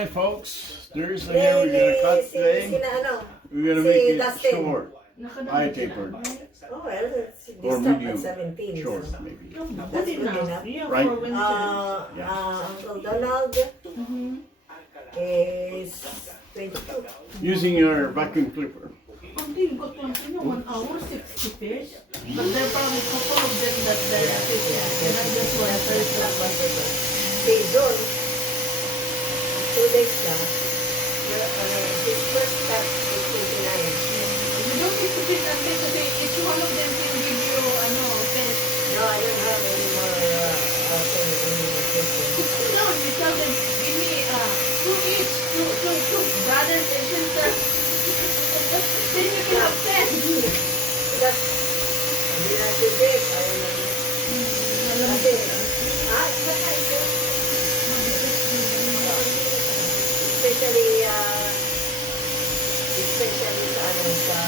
Alright folks, Thursday here, we're gonna cut today. We're gonna make it short. I tapered. Oh, well, this Or time medium. at 17. Short, So. maybe. That's good enough. Right? Uncle Donald is 22. Using your vacuum clipper. Hindi got lang sino 1 hour 60 fish. But there are probably a couple of them that they're fishing. And I just want to search lang. Okay, John, 2 days na. His first cut is 29. You don't need to fish until kasi each one of them can give you fish. No, I don't have any more fish. No, you tell them, give me 2 each, two brothers and sisters. Then you can have 10. Because, hindi na si Dave, ayaw na din. Kasi, baka ito. Especially sa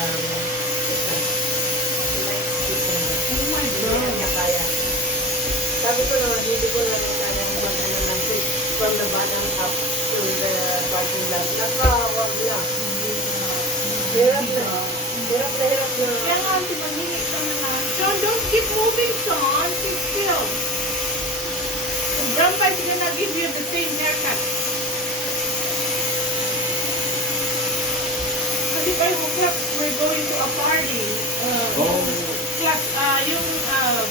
Oh my God. kaya. Sabi ko naman, hindi ko na rin kaya ng fish from the bottom up to the parking lot. Nakawag na. Hirap na. Kaya nga, maningit ka naman. Sean, don't keep moving, Sean. Keep still. So Grandpa is gonna give you the same haircut. Kasi by o'clock, we're going to a party. Class, yung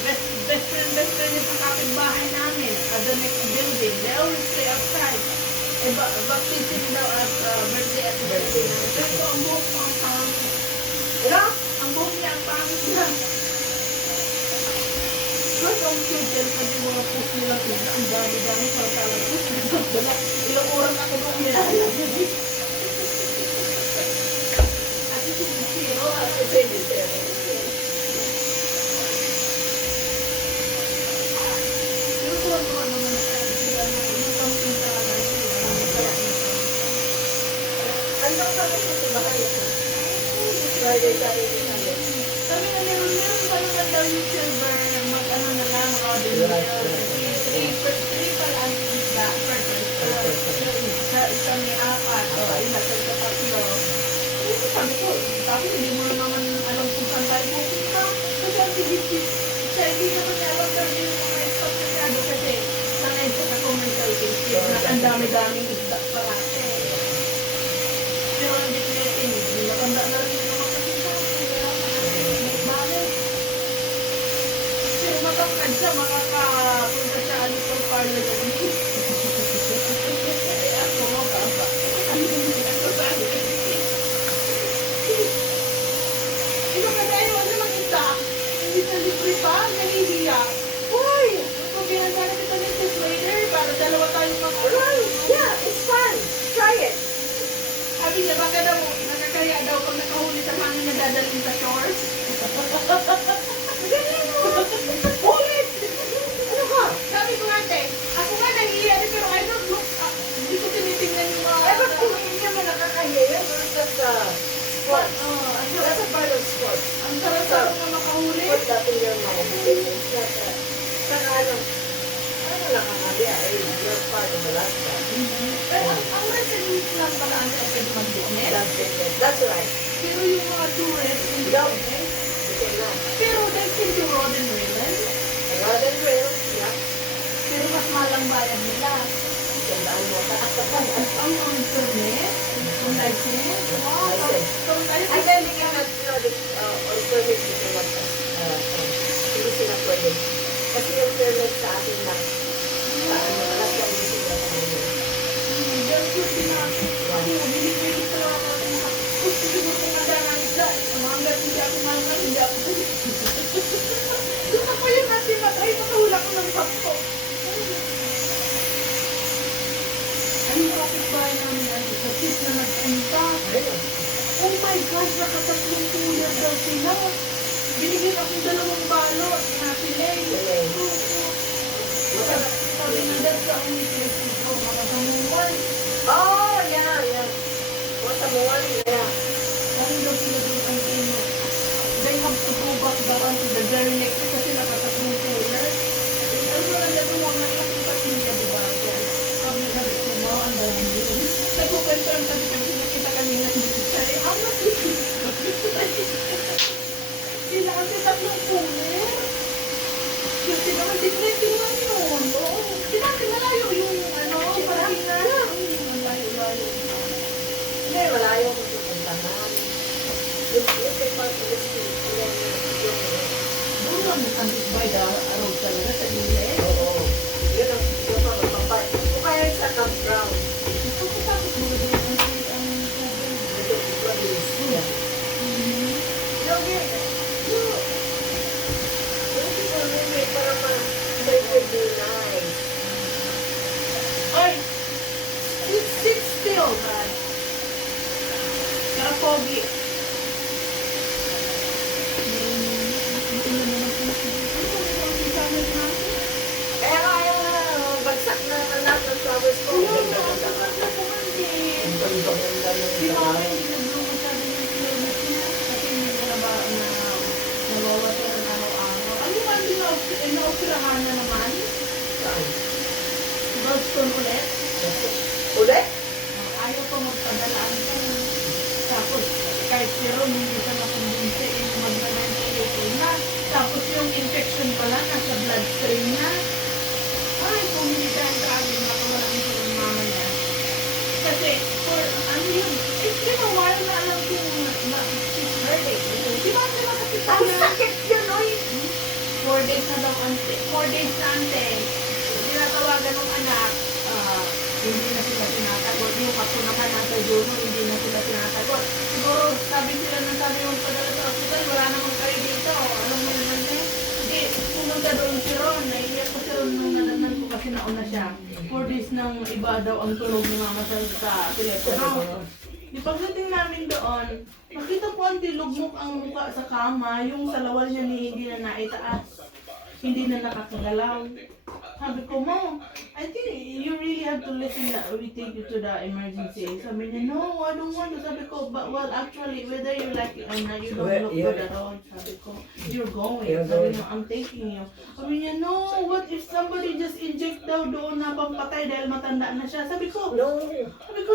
best friend yung kapitbahay namin at the next building. They always stay outside. Baptism daw at birthday at birthday. Pero ang buhok mo ang pangit. Ano? Ang buhok niya ang pangit na. Mas ang cute yan kasi mga post nila tignan. Ang dami-dami parang talang post. Ilang oras ako doon nilalagay. At ito si Zero. Pero tuwan-tuwan naman tayo. Yung pangit talaga. Ano ka ba sa bahay ito? Friday, Saturday, Sunday. Sabi na meron pa naman daw yung silver na mag-ano na lang, rodin na three pala ang isda per person. Isa may 4, o isa sa tatlo. Sabi ko, hindi mo naman alam kung saan tayo pupunta. Kasi ang hindi naman niya alam daw yung mga spot masyado kasi sanay ko sa commercial cases na ang dami-daming isda parate. Pero ang definitin, hindi matanda na rin naman kasi siya. Pero matangkad siya, makakapunta siya alitong parlor ng news. Ako mo ba? Ano ako sa akin? Ito kasi ayaw naman isa. Hindi na libre pa, nahihiya. Uy! Kung pinagkana kita ng test later, para dalawa tayong Right! Yeah, it's fun! Try it! Sabi niya, baka daw, nakakaya daw pag nakahuli sa hangin na dadalhin sa shores. Ulit! Ano ka? Sabi ko nga, ako nga nahihiya rin, pero I don't look up. Hindi ko tinitingnan yung mga... Eh, ba't kumain niya mo nakakahiya yan? That's sports. That's a part of sports. Ang sarap-sarap na makahuli. Put that in your mind. It's not ano nakakahiya? You're part of the lifestyle. Pero ang residence lang pala ang pwede mag-business. That's right. Pero yung mga tourists, hindi Don't. pwede. You cannot. Pero they can do road and railway. Rod and rail, yeah. Pero mas malang bayad nila. Sandaan mo ka. Ang internet, ang license, wow. License. So tayo, And then you cannot, on permit, you cannot, hindi sila pwede. Kasi yung permit sa atin lang, last time you sila sa amin. that's good enough. Ako, hindi pala ako gusto ko kung nagana ng isda. Hanggat hindi ako nanggal, hindi ako. Doon ako yung natin matay, makahula ko ng sakto. Ang kapitbahay namin ay sa tip na nagpunta. Oh my gosh, nakatatlong tulang daw sila. Binigyan akong 2 balot na pilay. Sabi na daw sa umitis ito, makasamuan. Oh, yeah. What's a one? Yeah. Sabi daw sila doon ang ino. They have to go back down to the very next day kasi nakatatlong tulang. Ano na lang daw mga nakapagpatin niya, diba? So, sabi na daw, ang dahil lang sabi ko, nakita kanina sabi, how much is it? Sila kasi tatlong puner. Kasi naman, tingnan yun. Oo, kasi malayo yung ano, parang na. Malayo-layo. Hindi, malayo ko sa puntahan. Yung part of the street, Doon lang ang by the road talaga sa gilid. oo. Yun ang magpapart. Kung kaya sa campground, Ito ko tapos mga doon ang tubig. ito yung province. Yeah. Yung people really para ma-trigger be nice. Oy! Sit still, man. Kaya pogi. Kaya ayaw na, bagsak na anak ng flowers ko. Si Mama hindi nag-bloom masyado ng kilomet niya. Kasi hindi ko na ba nawawater ng araw-araw. Ano ba hindi na-operahan na naman? Goldstone ulit? Ulit? Ayaw ko magpadalaan ko. Tapos, kahit pero hindi ka nakumbinse yung mag-98 na. Tapos yung infection pala nasa bloodstream na. Ay, kung hindi tayo grabe, makawalan ko ng mama niya. Kasi, for, ano yun, it's been a while na alam ko yung she's birthday. Di ba ang nakakita Ang na? sakit yun, oy! 4 days na daw ante. 4 days na ante. Tinatawagan ng anak, hindi na sila tinatagot. Yung kapo naman nasa Juno, hindi na sila tinatagot. Siguro, sabi yung padala sa hospital, wala namang kayo dito. Alam mo naman eh. Hindi, pumunta doon si Ron. Naiiyak ko si Ron nung nalaman ko kasi nauna siya. 4 days nang iba daw ang tulog ni mama sa telepono. Di pagdating namin doon, nakita ko ang dilugmok ang mukha sa kama, yung salawal niya ni hindi na naitaas. Hindi na nakakagalaw. Sabi ko, Mom, I think you really have to listen that we take you to the emergency. Sabi niya, no, I don't want to. Sabi ko, but well, actually, whether you like it or not, you don't look good at all. Sabi ko, you're going. Sabi niya, I'm taking you. Sabi niya, no, what if somebody just inject daw doon na pampatay dahil matanda na siya? Sabi ko, No.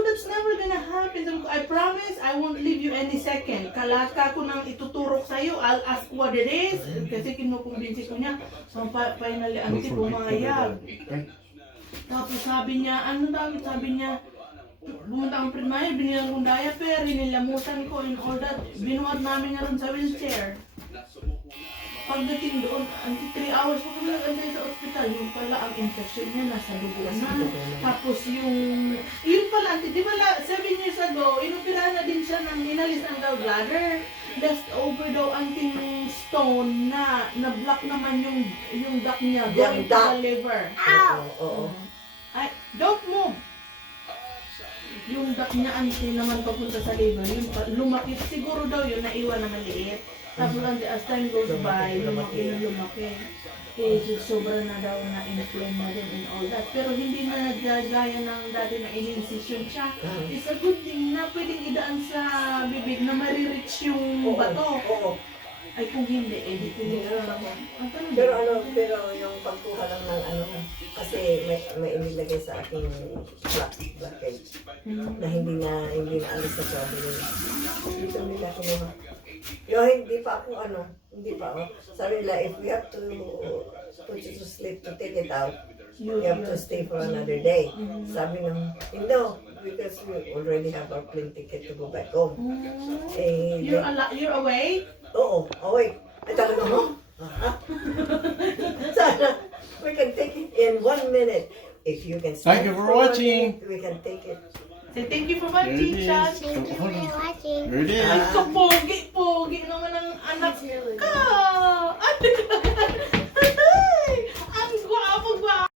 that's never gonna happen. Sabi ko, I promise, I won't leave you any second. Kalaka ko nang ituturok sa'yo. I'll ask what it is. Kasi kinukumbinsi ko niya. So, finally, auntie, pumayag. Tapos sabi niya, sabi niya, bumunta akong primaria, binilang kong diaper, hinilamutan ko and all that. Binuhat namin nga ron sa wheelchair. Pagdating doon, 3 hours pa kami nag-antay sa ospital. Yung pala, ang infection niya nasa dugo na. Tapos yun pala, di ba 7 years ago, inoperahan na din siya ng inalis ang gallbladder. Left over daw anting stone na block naman yung duct niya going to the liver. Oo. Ay, don't move! Yung duct niya anting naman papunta sa liver, yun lumaki. Siguro daw yun, naiwan na maliit. Tapos as time goes by, lumaki. Eh, sobra na daw na inflame na din and all that. Pero hindi na nagagaya ng dati na in-incision siya. It's a good thing na pwedeng idaan sa bibig na marireach yung bato. Oo. Ay kung hindi, dito nila. Pero yung pagkuha lang ng kasi may inilagay sa aking blockage na hindi na alis sa province. Dito nila kinuha. Hindi pa ako sabi nila, if we have to put you to sleep to take it out, you have to stay for another day. Sabi ng, no, because we already have our plane ticket to go back home. You're away? Oo, away. Ay talaga mo? Sana, we can take it in 1 minute. If you can Thank you for watching. We can take it. Say thank you for watching, Sean. There it is. Ay, kapogi!